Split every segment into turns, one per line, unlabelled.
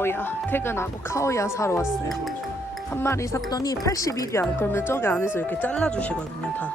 카오야. 퇴근하고 카오야 사러 왔어요. 한 마리 샀더니 81이야. 그러면 저기 안에서 이렇게 잘라주시거든요 다.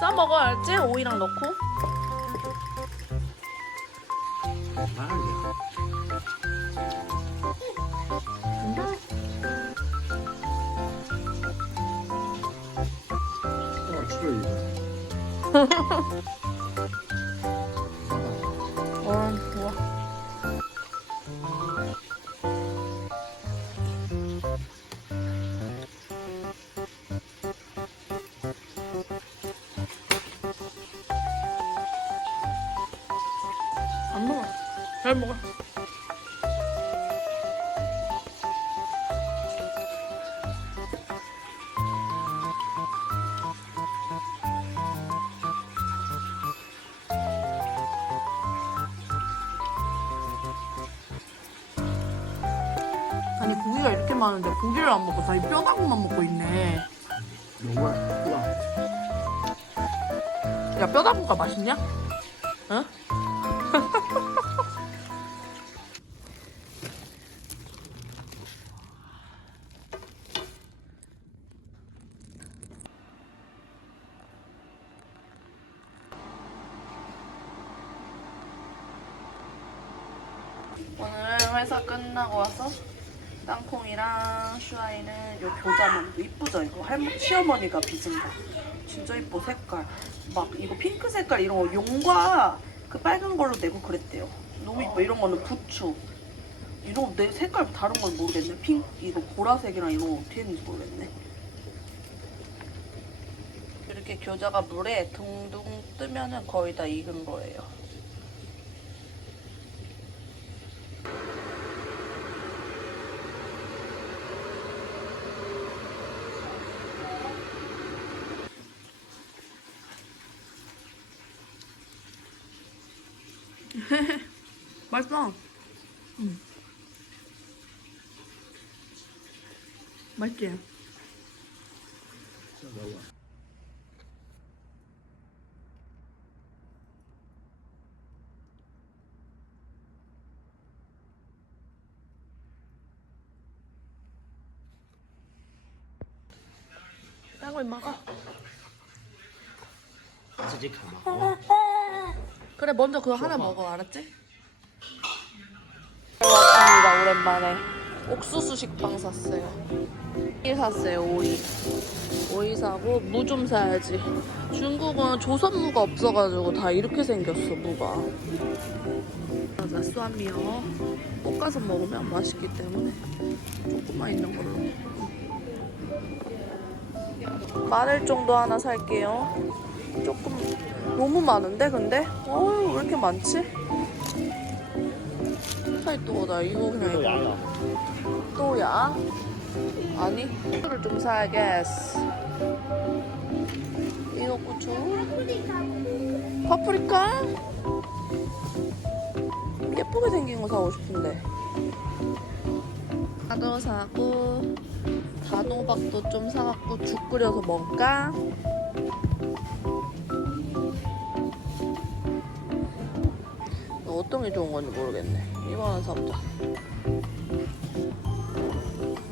싸 먹어 알지? 오이랑 넣고?
아,
안 먹어. 잘 먹어 많은데 고기를 안 먹고 자기 뼈다구만 먹고 있네
너무 맛있다.
야 뼈다구가 맛있냐? 어? 오늘 회사 끝나고 와서 슈아이는 요 교자만 이쁘죠? 이거 할머 시어머니가 빚은 거. 진짜 이뻐 색깔. 막 이거 핑크 색깔 이런 거 용과 그 빨간 걸로 내고 그랬대요. 너무 이뻐. 이런 거는 부추. 이런 거내 색깔 다른 건 모르겠네. 핑 이거 보라색이랑 이런 거 어떻게 했는지 모르겠네. 이렇게 교자가 물에 둥둥 뜨면은 거의 다 익은 거예요 맛있어. 음. 맛있지? 땅을
막아. 어, 어, 어,
그래 먼저 그거 하나 먹어 알았지? 왔습니다 오랜만에. 옥수수 식빵 샀어요. 오이 샀어요 오이. 오이 사고 무 좀 사야지. 중국은 조선무가 없어가지고 다 이렇게 생겼어 무가. 맞아 쏘미요 볶아서 먹으면 맛있기 때문에 조금만 있는 걸로. 마늘 정도 하나 살게요. 조금 너무 많은데 근데? 어왜 이렇게 많지? 8도다. 이거 그냥 이거.
야야.
또야? 아니? 고추를 좀 사야겠어. 이거 고추? 파프리카? 예쁘게 생긴 거 사고 싶은데. 나도 사고 단호박도 좀 사갖고 죽 끓여서 먹을까? 어떤 게 좋은 건지 모르겠네. 이거 하나 사보자.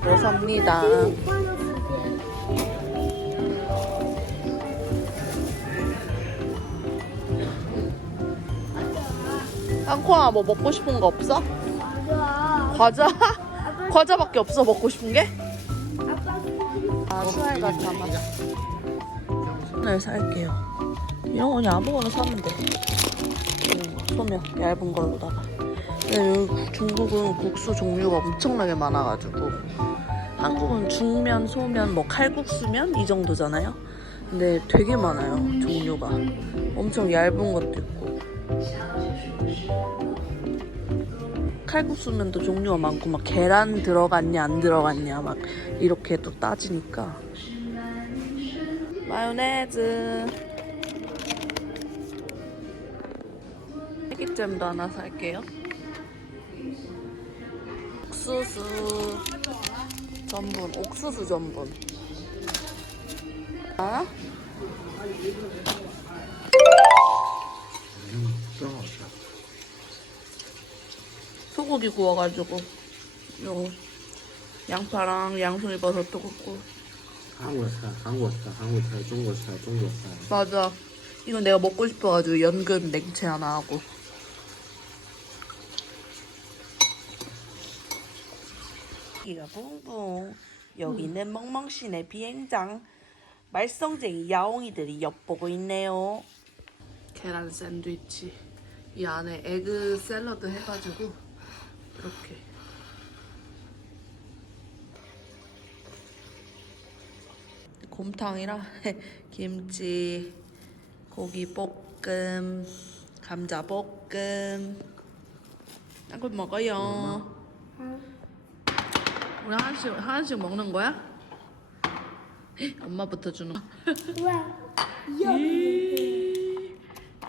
이거 삽니다. 땅콩아 뭐 먹고 싶은 거 없어? 과자? 과자밖에 없어 먹고 싶은 게? 아 슈아이가 담았어. 네 살게요. 이런 거 그냥 아무거나 사면 돼. 거, 소면 얇은 걸로다가. 여기 중국은 국수 종류가 엄청나게 많아가지고 한국은 중면, 소면, 뭐 칼국수면 이 정도잖아요. 근데 되게 많아요 종류가. 엄청 얇은 것도 있고. 칼국수면도 종류가 많고 막 계란 들어갔냐 안 들어갔냐 막 이렇게 또 따지니까 마요네즈 딸기잼도 하나 살게요 옥수수 전분, 옥수수 전분. 아? 소고기 구워가지고 요거 양파랑 양송이 버섯도 굽고
한국사, 한국사, 한국사, 중국사, 중국사.
맞아. 이거 내가 먹고 싶어가지고 연근 냉채 하나 하고. 여기가 붕붕. 여기는 멍멍신의 비행장. 말썽쟁이 야옹이들이 엿보고 있네요. 계란 샌드위치. 이 안에 에그 샐러드 해가지고 이렇게. 곰탕이랑 김치, 고기 볶음, 감자 볶음. 딴걸 먹어요. 우리 하나씩 하나씩 먹는 거야? 헉, 엄마부터 주는 거.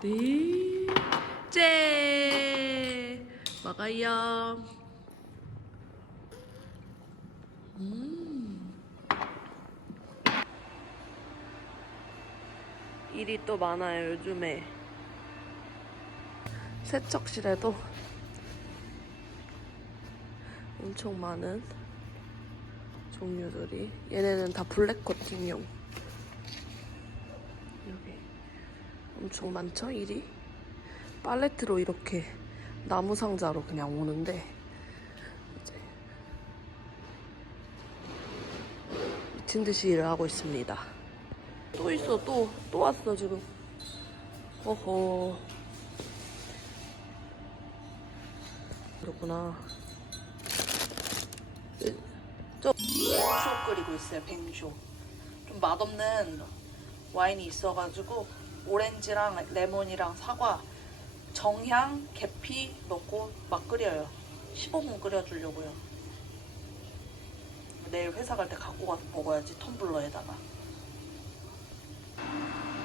네. 째 먹어요. 일이 또 많아요 요즘에 세척실에도 엄청 많은 종류들이. 얘네는 다 블랙 코팅용. 여기 엄청 많죠? 일이 팔레트로 이렇게 나무 상자로 그냥 오는데 이제 미친 듯이 일을 하고 있습니다. 또 있어 또또 왔어 지금. 어허. 그렇구나 뱅쇼 끓이고 있어요 뱅쇼 좀 맛없는 와인이 있어가지고 오렌지랑 레몬이랑 사과 정향 계피 넣고 막 끓여요. 15분 끓여주려고요. 내일 회사 갈 때 갖고 가서 먹어야지 텀블러에다가.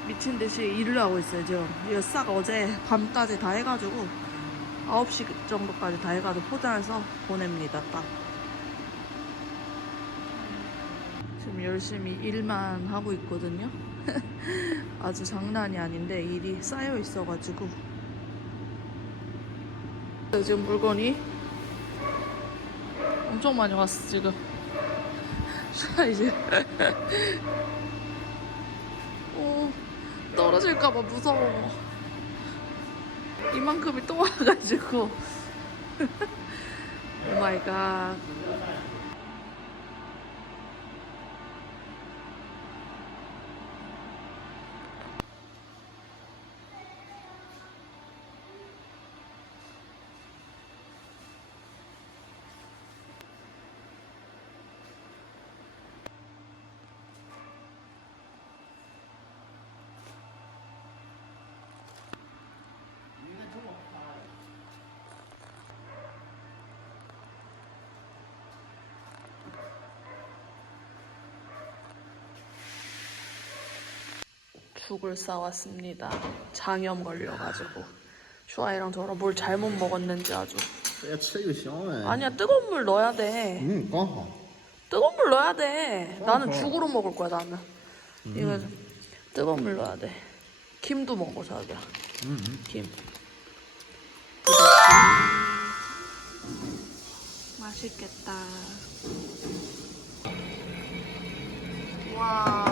미친 듯이 일을 하고 있어요 지금. 이거 싹 어제 밤까지 다 해가지고 9시 정도까지 다 해가지고 포장해서 보냅니다 딱 열심히 일만 하고 있거든요 아주 장난이 아닌데 일이 쌓여 있어가지고 지금 물건이 엄청 많이 왔어 지금 이제 어, 떨어질까봐 무서워. 이만큼이 또 와가지고. 오 마이 갓. 죽을 싸왔습니다. 장염 걸려가지고 슈아이랑 저랑 뭘 잘못 먹었는지 아주. 아니야 뜨거운 물 넣어야 돼.
응,
뜨거운 물 넣어야 돼. 나는 죽으로 먹을 거야 나는. 이거 뜨거운 물 넣어야 돼. 김도 먹어 자기야. 김. 맛있겠다. 와.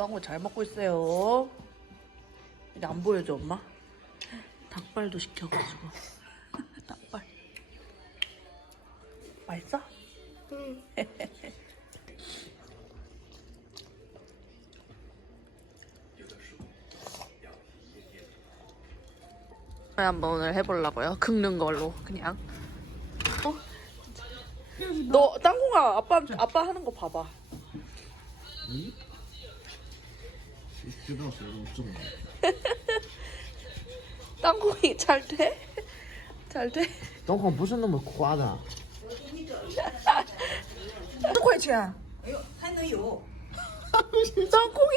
어, 땅콩 잘 먹고 있어요. 이제 안 보여줘, 엄마? 닭발도 시켜가지고. 닭발. 맛있어? 응. 한번 오늘 해보려고요. 긁는 걸로 그냥. 어? 너 땅콩아 아빠 아빠 하는 거 봐봐.
知道谁都重了。
땅콩이 잘 돼? 잘 돼?
当空不是那么夸的。
十块钱。
哎呦，还能有？
땅콩이.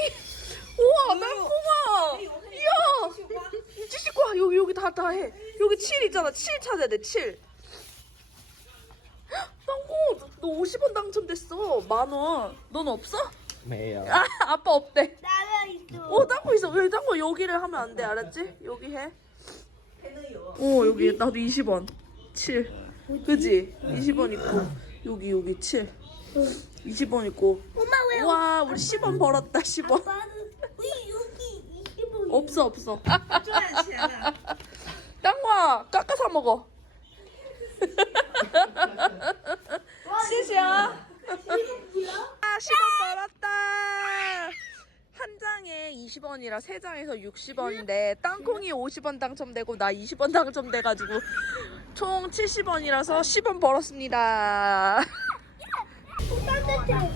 우와 땅콩아. 이야. 찌찌과 여기 여기 다 다 해. 여기 7 있잖아. 7 찾아야 돼. 7. 땅콩 너 50원 당첨됐어. 만 원. 넌 없어?
매요.
아, 아빠 없대.
나는 있어.
어, 고 있어. 왜 딴 거 여기를 하면 안 돼, 알았지? 여기 해. 오, 어, 여기 나도 20원. 7. 그지? 20원 있고. 여기, 여기 7. 20원 있고.
엄마 왜?
와, 우리 10원 벌었다, 10원.
아빠는 여기 20원?
없어, 없어. 땅과 깎아서 먹어. 원이라 세 장에서 60원인데 땅콩이 50원 당첨되고 나 20원 당첨돼가지고 총 70원이라서 10원 벌었습니다.
따뜻해.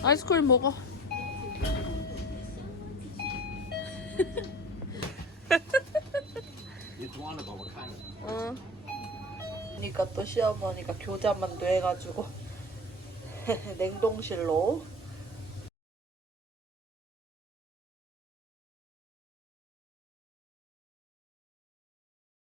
아이스크림 먹어. 응. 그러니까 또 시어머니가 교자만두 해가지고 냉동실로